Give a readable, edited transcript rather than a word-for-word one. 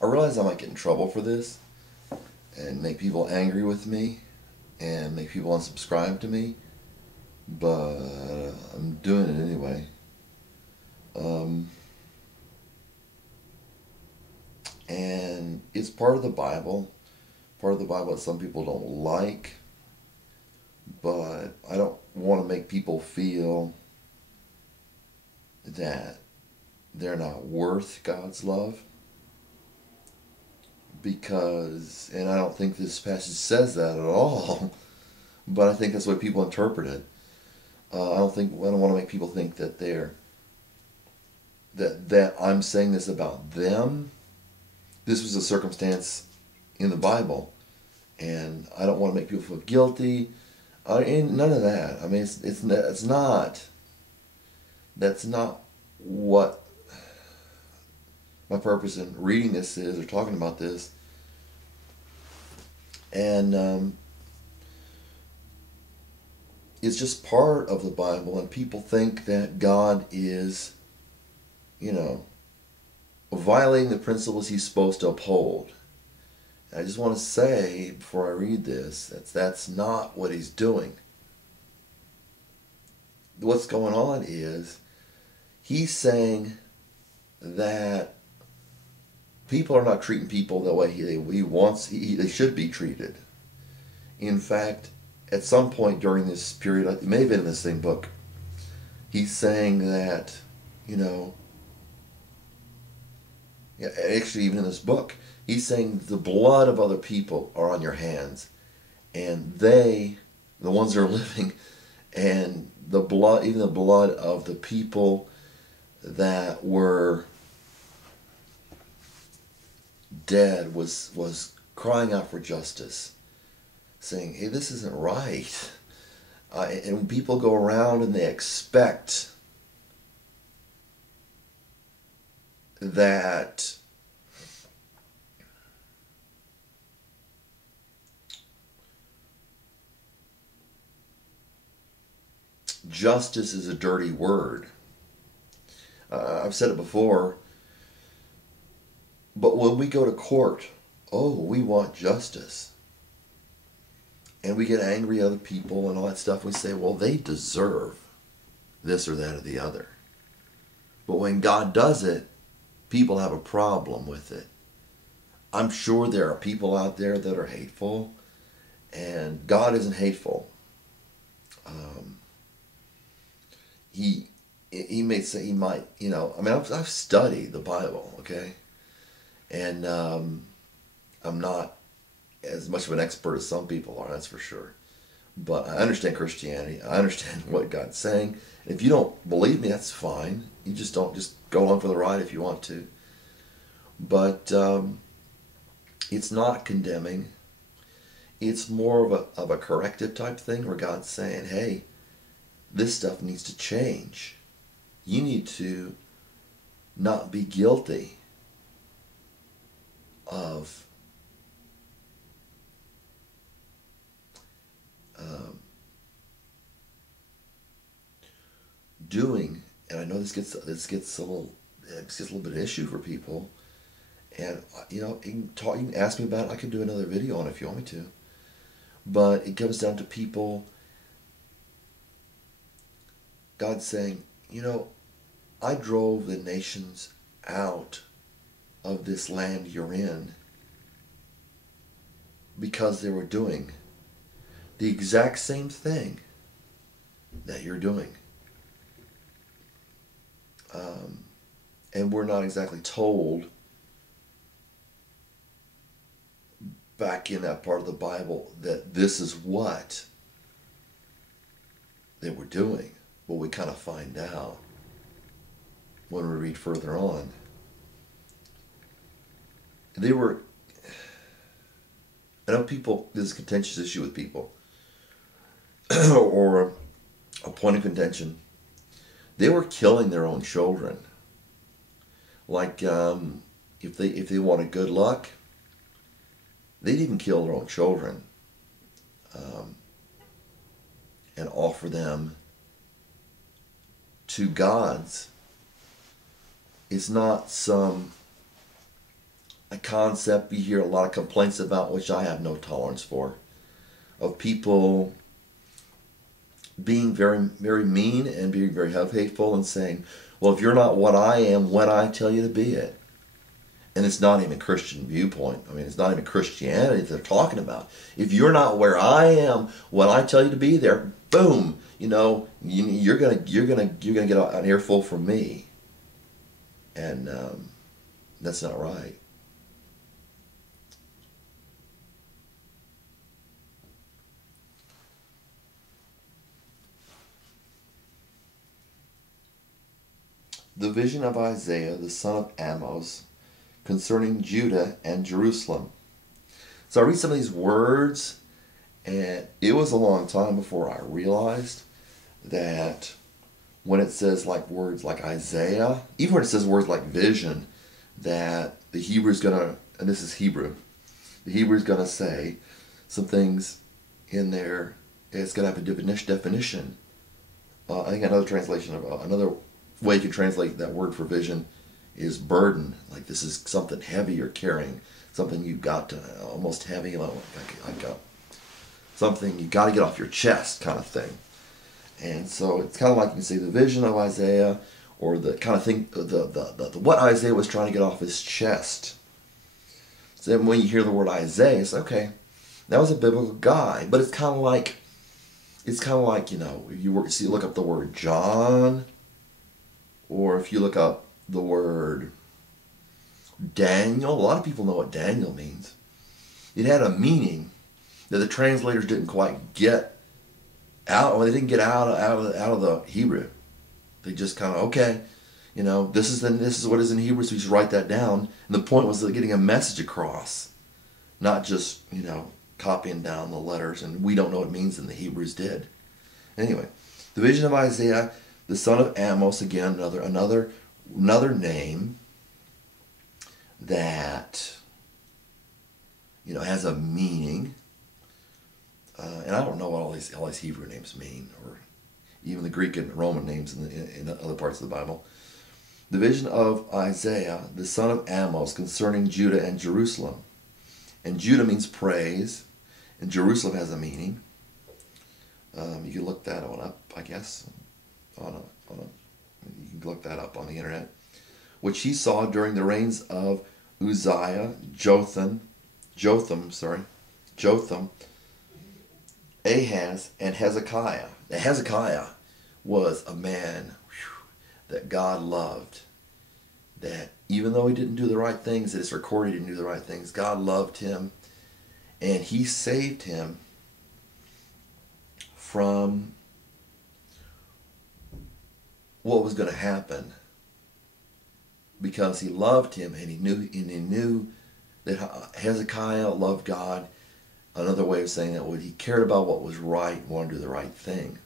I realize I might get in trouble for this and make people angry with me and make people unsubscribe to me, but I'm doing it anyway. Um, and it's part of the Bible that some people don't like, but I don't want to make people feel that they're not worth God's love because, and I don't think this passage says that at all, but I think that's the way people interpret it. I don't want to make people think that that I'm saying this about them. This was a circumstance in the Bible, and I don't want to make people feel guilty. And none of that. I mean, it's not. That's not what my purpose in reading this is or talking about this. And it's just part of the Bible, and people think that God is, you know, violating the principles He's supposed to uphold. I just want to say before I read this that's not what He's doing. What's going on is He's saying that people are not treating people the way he wants they should be treated. In fact, at some point during this period, it may have been in the same book, he's saying that, you know, yeah, actually even in this book, he's saying the blood of other people are on your hands, and they, the ones that are living, and the blood, even the blood of the people that were dead was crying out for justice, saying, "Hey, this isn't right." And people go around and they expect that justice is a dirty word. I've said it before, but when we go to court, oh, we want justice. And we get angry at other people and all that stuff. We say, well, they deserve this or that or the other. But when God does it, people have a problem with it. I'm sure there are people out there that are hateful, and God isn't hateful. Um, he may say, he might, you know, I mean, I've studied the Bible, okay? And I'm not as much of an expert as some people are, that's for sure. But I understand Christianity. I understand what God's saying. If you don't believe me, that's fine. You just don't just go along for the ride if you want to. But it's not condemning. It's more of a corrective type thing where God's saying, hey, this stuff needs to change. You need to not be guilty of um, doing, and I know this gets a little bit of an issue for people, and you know, you can ask me about it. I can do another video on it if you want me to. But it comes down to people. God saying, you know, I drove the nations out of this land you're in because they were doing the exact same thing that you're doing. Um, and we're not exactly told back in that part of the Bible that this is what they were doing. But we kind of find out when we read further on. They were, I know people, this is a contentious issue with people, or a point of contention. They were killing their own children. Like, if they wanted good luck, they'd even kill their own children um, and offer them to gods. It's not some, a concept you hear a lot of complaints about, which I have no tolerance for, of people being very, very mean and being very hateful and saying, well, if you're not what I am, when I tell you to be it. And it's not even a Christian viewpoint. I mean, it's not even Christianity they're talking about. If you're not where I am, when I tell you to be there, boom, you're gonna get an earful from me, and that's not right. The vision of Isaiah, the son of Amos, concerning Judah and Jerusalem. So I read some of these words, and it was a long time before I realized that when it says like words like Isaiah, even when it says words like vision, that the Hebrew's gonna, and this is Hebrew, the Hebrew's gonna say some things in there. It's gonna have a definition. I think another translation of another way you can translate that word for vision is burden. Like this is something heavy you're carrying, something you got to almost heavy, like something you got to get off your chest, kind of thing. And so it's kind of like you can see the vision of Isaiah, or the kind of thing, the what Isaiah was trying to get off his chest. So then when you hear the word Isaiah, it's okay, that was a biblical guy, but it's kind of like if you look up the word John, or if you look up the word Daniel. A lot of people know what Daniel means. It had a meaning that the translators didn't quite get out, or they didn't get out of the Hebrew. They just kind of, okay, this is what is in Hebrew, so you should write that down. And the point was getting a message across, not just copying down the letters. And we don't know what it means, and the Hebrews did. Anyway, the vision of Isaiah, the son of Amos, again another name that has a meaning, and I don't know what all these Hebrew names mean, or even the Greek and Roman names in other parts of the Bible. The vision of Isaiah, the son of Amos, concerning Judah and Jerusalem. And Judah means praise, and Jerusalem has a meaning. You can look that one up, I guess. You can look that up on the internet. Which he saw during the reigns of Uzziah, Jotham, Ahaz, and Hezekiah. Now, Hezekiah was a man that God loved. That even though he didn't do the right things, it's recorded he didn't do the right things, God loved him, and he saved him from what was going to happen, because he loved him, and he knew that Hezekiah loved God. Another way of saying that was he cared about what was right, wanted to do the right thing.